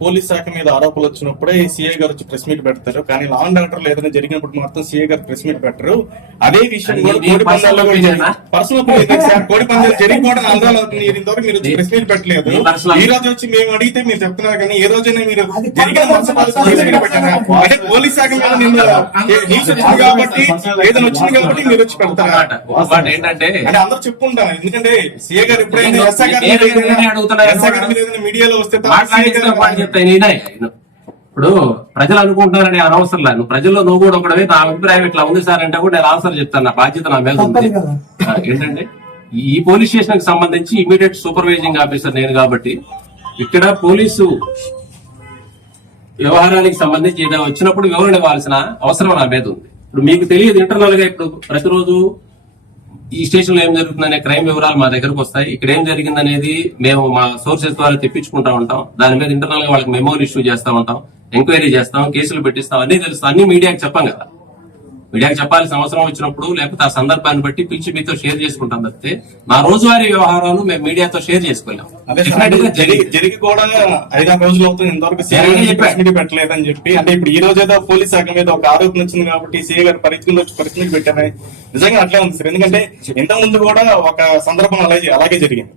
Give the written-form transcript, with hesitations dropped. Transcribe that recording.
Police శాఖ మీద ఆరోపణలు వచ్చినప్పుడే సిఐ గారు వచ్చి ప్రెస్ మీట్ పెడతారు. కానీ లా అండ్ ఆర్డర్ లో ఏదైనా జరిగినప్పుడు మాత్రం సిఐ గారు ప్రెస్ మీట్ పెట్టరు. అదే విషయం కూడా కోడి పందాల్లో పర్సనల్ కోడి పందాలు జరిగిపోవడం ఆందోళన అవుతుంది. ఇంతవరకు మీరు ప్రెస్ మీట్ పెట్టలేదు. ఈ రోజు వచ్చి మేము అడిగితే మీరు చెప్తున్నారు, కానీ ఏ రోజైనా మీరు జరిగిన ప్రెస్ మీట్ పెట్టారా? అంటే పోలీస్ శాఖ మీద న్యూస్ వచ్చింది కాబట్టి ఏదైనా వచ్చింది కాబట్టి మీరు వచ్చి పెడతారా? ఏంటంటే అందరూ చెప్పుకుంటారు. ఎందుకంటే సిఐ గారు ఎప్పుడైనా ఎస్ఐ గారి మీద మీడియాలో వస్తే ఇప్పుడు ప్రజలు అనుకుంటున్నారని అనవసరం లేదు. ప్రజల్లో నువ్వు కూడా ఒకటే నా అభిప్రాయం ఇట్లా ఉంది సార్ అంటే కూడా నేను ఆన్సర్ చెప్తాను. నా బాధ్యత నా మీద ఉంది. ఏంటంటే ఈ పోలీస్ స్టేషన్ కి సంబంధించి ఇమీడియట్ సూపర్వైజింగ్ ఆఫీసర్ నేను కాబట్టి ఇక్కడ పోలీసు వ్యవహారానికి సంబంధించి ఏదైనా వచ్చినప్పుడు వివరణ ఇవ్వాల్సిన అవసరం నా మీద ఉంది. ఇప్పుడు మీకు తెలియదు ఇంటర్నల్ గా ఇప్పుడు ప్రతిరోజు ఈ స్టేషన్ లో ఏం జరుగుతుందనే క్రైమ్ వివరాలు మా దగ్గరకు వస్తాయి. ఇక్కడ ఏం జరిగిందనేది మేము మా సోర్సెస్ ద్వారా తెప్పించుకుంటా ఉంటాం. దాని మీద ఇంటర్నల్ గా వాళ్ళకి మెమోలు ఇష్యూ చేస్తా ఉంటాం, ఎంక్వైరీ చేస్తాం, కేసులు పెట్టిస్తాం, అన్ని తెలుస్తాం. అన్ని మీడియాకి చెప్పాం కదా. మీడియాకి చెప్పాల్సిన అవసరం వచ్చినప్పుడు లేకపోతే ఆ సందర్భాన్ని బట్టి పిలిచి మీతో షేర్ చేసుకుంటాం తప్పితే మా రోజువారీ వ్యవహారాలు మేము మీడియాతో షేర్ చేసుకోలేం. జరిగి కూడా 5-6 రోజులు అవుతుంది, ఇంతవరకు పెట్టలేదని చెప్పి. అంటే ఇప్పుడు ఈ రోజు ఏదో పోలీస్ శాఖ మీద ఒక ఆరోపణ వచ్చింది కాబట్టి సీఏ గారు పరిస్థితుల్లో వచ్చి పరిస్థితికి పెట్టారని నిజంగా అట్లే ఉంది సార్. ఎందుకంటే ఇంత ముందు కూడా ఒక సందర్భం అలాగే జరిగింది.